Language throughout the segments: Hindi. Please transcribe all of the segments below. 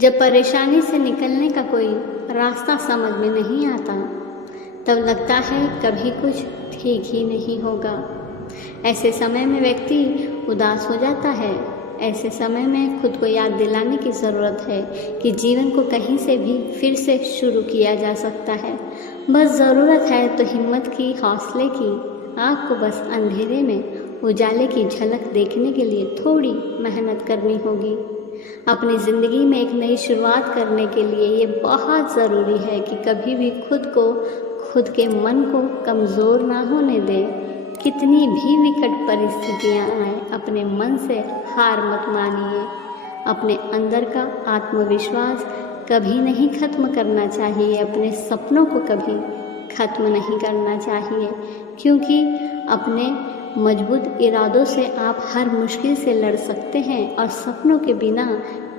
जब परेशानी से निकलने का कोई रास्ता समझ में नहीं आता, तब लगता है कभी कुछ ठीक ही नहीं होगा। ऐसे समय में व्यक्ति उदास हो जाता है। ऐसे समय में खुद को याद दिलाने की ज़रूरत है कि जीवन को कहीं से भी फिर से शुरू किया जा सकता है। बस ज़रूरत है तो हिम्मत की, हौसले की। आपको बस अंधेरे में उजाले की झलक देखने के लिए थोड़ी मेहनत करनी होगी। अपनी ज़िंदगी में एक नई शुरुआत करने के लिए ये बहुत ज़रूरी है कि कभी भी खुद के मन को कमज़ोर ना होने दें। कितनी भी विकट परिस्थितियाँ आए, अपने मन से हार मत मानिए। अपने अंदर का आत्मविश्वास कभी नहीं खत्म करना चाहिए। अपने सपनों को कभी खत्म नहीं करना चाहिए, क्योंकि अपने मजबूत इरादों से आप हर मुश्किल से लड़ सकते हैं और सपनों के बिना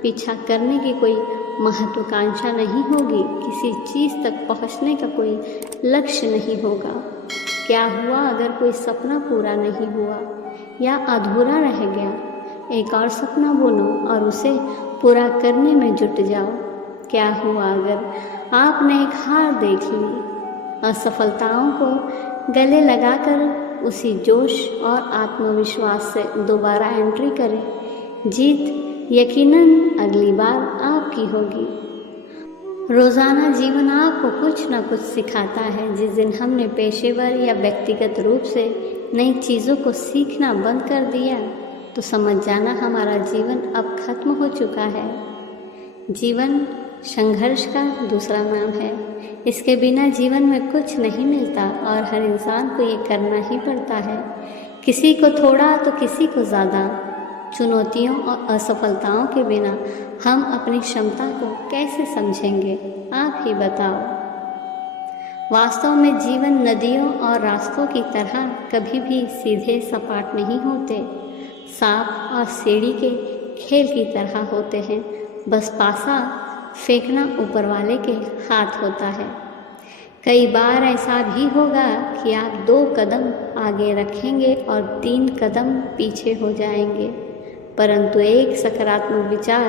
पीछा करने की कोई महत्वाकांक्षा नहीं होगी। किसी चीज़ तक पहुंचने का कोई लक्ष्य नहीं होगा। क्या हुआ अगर कोई सपना पूरा नहीं हुआ या अधूरा रह गया? एक और सपना बुनो और उसे पूरा करने में जुट जाओ। क्या हुआ अगर आपने एक हार देख ली? असफलताओं को गले लगाकर उसी जोश और आत्मविश्वास से दोबारा एंट्री करें। जीत यकीनन अगली बार आपकी होगी। रोज़ाना जीवन आपको कुछ न कुछ सिखाता है। जिस दिन हमने पेशेवर या व्यक्तिगत रूप से नई चीज़ों को सीखना बंद कर दिया, तो समझ जाना हमारा जीवन अब खत्म हो चुका है। जीवन संघर्ष का दूसरा नाम है। इसके बिना जीवन में कुछ नहीं मिलता और हर इंसान को ये करना ही पड़ता है। किसी को थोड़ा तो किसी को ज़्यादा। चुनौतियों और असफलताओं के बिना हम अपनी क्षमता को कैसे समझेंगे? आप ही बताओ। वास्तव में जीवन नदियों और रास्तों की तरह कभी भी सीधे सपाट नहीं होते। सांप और सीढ़ी के खेल की तरह होते हैं। बस पासा फेंकना ऊपर वाले के हाथ होता है। कई बार ऐसा भी होगा कि आप 2 कदम आगे रखेंगे और 3 कदम पीछे हो जाएंगे, परंतु एक सकारात्मक विचार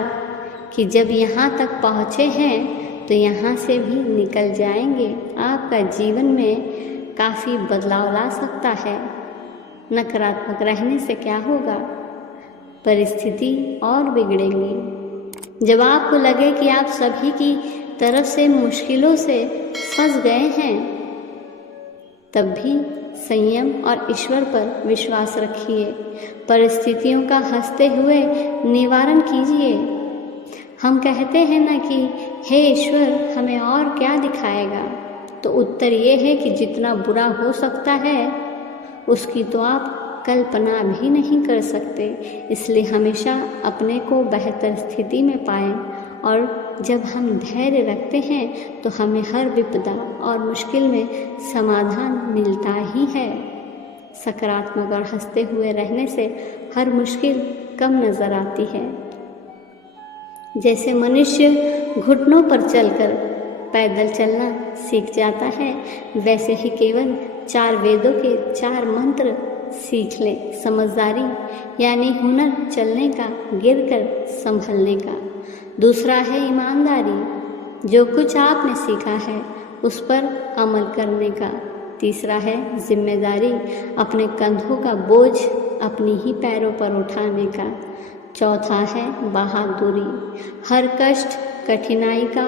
कि जब यहाँ तक पहुँचे हैं तो यहाँ से भी निकल जाएंगे, आपका जीवन में काफ़ी बदलाव ला सकता है। नकारात्मक रहने से क्या होगा? परिस्थिति और बिगड़ेंगी। जब आपको लगे कि आप सभी की तरफ से मुश्किलों से फंस गए हैं, तब भी संयम और ईश्वर पर विश्वास रखिए। परिस्थितियों का हंसते हुए निवारण कीजिए। हम कहते हैं ना कि हे ईश्वर, हमें और क्या दिखाएगा? तो उत्तर ये है कि जितना बुरा हो सकता है उसकी तो आप कल्पना भी नहीं कर सकते। इसलिए हमेशा अपने को बेहतर स्थिति में पाएं, और जब हम धैर्य रखते हैं तो हमें हर विपदा और मुश्किल में समाधान मिलता ही है। सकारात्मक और हंसते हुए रहने से हर मुश्किल कम नज़र आती है। जैसे मनुष्य घुटनों पर चलकर पैदल चलना सीख जाता है, वैसे ही केवल 4 वेदों के 4 मंत्र सीख लें। समझदारी यानी हुनर चलने का, गिरकर संभलने का। दूसरा है ईमानदारी, जो कुछ आपने सीखा है उस पर अमल करने का। तीसरा है जिम्मेदारी, अपने कंधों का बोझ अपनी ही पैरों पर उठाने का। चौथा है बहादुरी, हर कष्ट कठिनाई का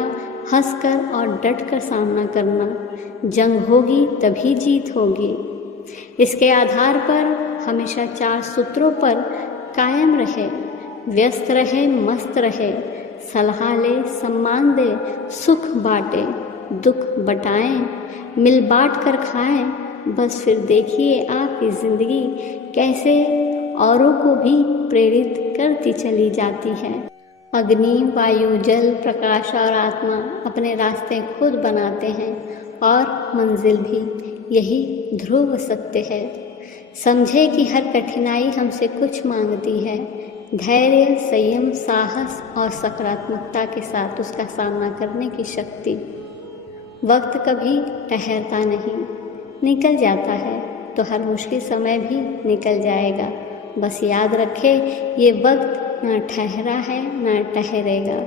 हंसकर और डटकर सामना करना। जंग होगी तभी जीत होगी। इसके आधार पर हमेशा 4 सूत्रों पर कायम रहे। व्यस्त रहे, मस्त रहे, सलाह ले, सम्मान दे, सुख बांटे, दुख बटाएं, मिल बांट कर खाएं। बस फिर देखिए आपकी ज़िंदगी कैसे औरों को भी प्रेरित करती चली जाती है। अग्नि, वायु, जल, प्रकाश और आत्मा अपने रास्ते खुद बनाते हैं और मंजिल भी। यही ध्रुव सत्य है। समझे कि हर कठिनाई हमसे कुछ मांगती है। धैर्य, संयम, साहस और सकारात्मकता के साथ उसका सामना करने की शक्ति। वक्त कभी ठहरता नहीं, निकल जाता है, तो हर मुश्किल समय भी निकल जाएगा। बस याद रखे, ये वक्त ना ठहरा है ना ठहरेगा।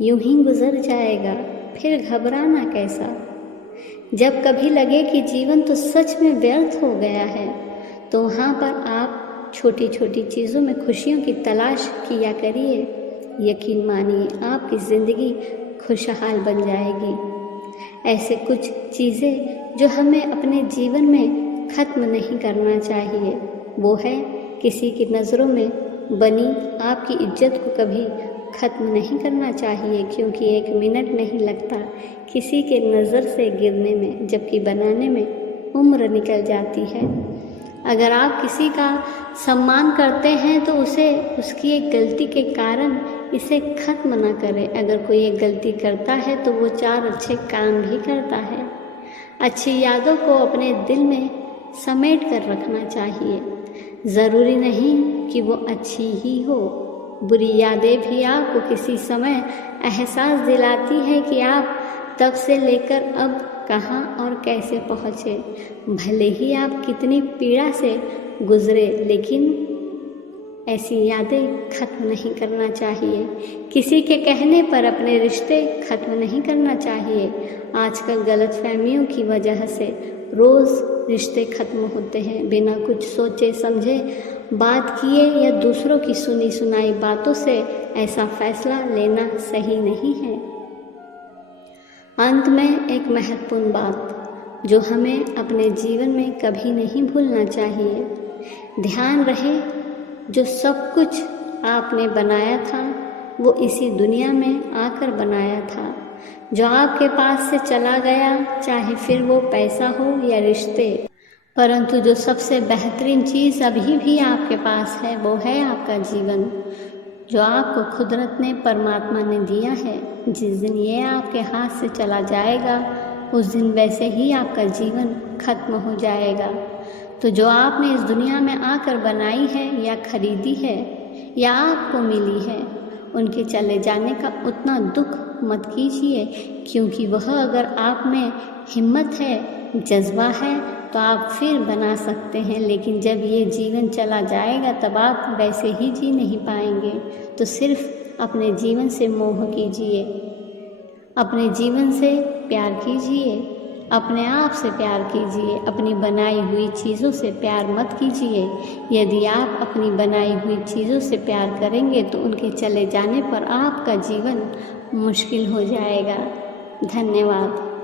यूं ही गुजर जाएगा, फिर घबराना कैसा। जब कभी लगे कि जीवन तो सच में व्यर्थ हो गया है, तो वहाँ पर आप छोटी छोटी चीज़ों में खुशियों की तलाश किया करिए। यकीन मानिए आपकी ज़िंदगी खुशहाल बन जाएगी। ऐसे कुछ चीज़ें जो हमें अपने जीवन में ख़त्म नहीं करना चाहिए, वो है किसी की नज़रों में बनी आपकी इज्जत को कभी ख़त्म नहीं करना चाहिए, क्योंकि 1 मिनट नहीं लगता किसी के नज़र से गिरने में, जबकि बनाने में उम्र निकल जाती है। अगर आप किसी का सम्मान करते हैं तो उसे उसकी एक गलती के कारण इसे ख़त्म ना करें। अगर कोई एक गलती करता है तो वो 4 अच्छे काम भी करता है। अच्छी यादों को अपने दिल में समेट कर रखना चाहिए। ज़रूरी नहीं कि वो अच्छी ही हो, बुरी यादें भी आपको किसी समय एहसास दिलाती है कि आप तब से लेकर अब कहाँ और कैसे पहुँचे। भले ही आप कितनी पीड़ा से गुजरे, लेकिन ऐसी यादें ख़त्म नहीं करना चाहिए। किसी के कहने पर अपने रिश्ते ख़त्म नहीं करना चाहिए। आजकल गलतफहमियों की वजह से रोज़ रिश्ते ख़त्म होते हैं, बिना कुछ सोचे समझे बात किए या दूसरों की सुनी सुनाई बातों से ऐसा फैसला लेना सही नहीं है। अंत में एक महत्वपूर्ण बात जो हमें अपने जीवन में कभी नहीं भूलना चाहिए, ध्यान रहे जो सब कुछ आपने बनाया था वो इसी दुनिया में आकर बनाया था। जो आपके पास से चला गया, चाहे फिर वो पैसा हो या रिश्ते, परंतु जो सबसे बेहतरीन चीज़ अभी भी आपके पास है वो है आपका जीवन, जो आपको कुदरत ने, परमात्मा ने दिया है। जिस दिन ये आपके हाथ से चला जाएगा उस दिन वैसे ही आपका जीवन खत्म हो जाएगा। तो जो आपने इस दुनिया में आकर बनाई है या खरीदी है या आपको मिली है, उनके चले जाने का उतना दुख मत कीजिए, क्योंकि वह अगर आप में हिम्मत है, जज्बा है तो आप फिर बना सकते हैं। लेकिन जब ये जीवन चला जाएगा तब आप वैसे ही जी नहीं पाएंगे। तो सिर्फ अपने जीवन से मोह कीजिए, अपने जीवन से प्यार कीजिए, अपने आप से प्यार कीजिए, अपनी बनाई हुई चीज़ों से प्यार मत कीजिए। यदि आप अपनी बनाई हुई चीज़ों से प्यार करेंगे तो उनके चले जाने पर आपका जीवन मुश्किल हो जाएगा। धन्यवाद।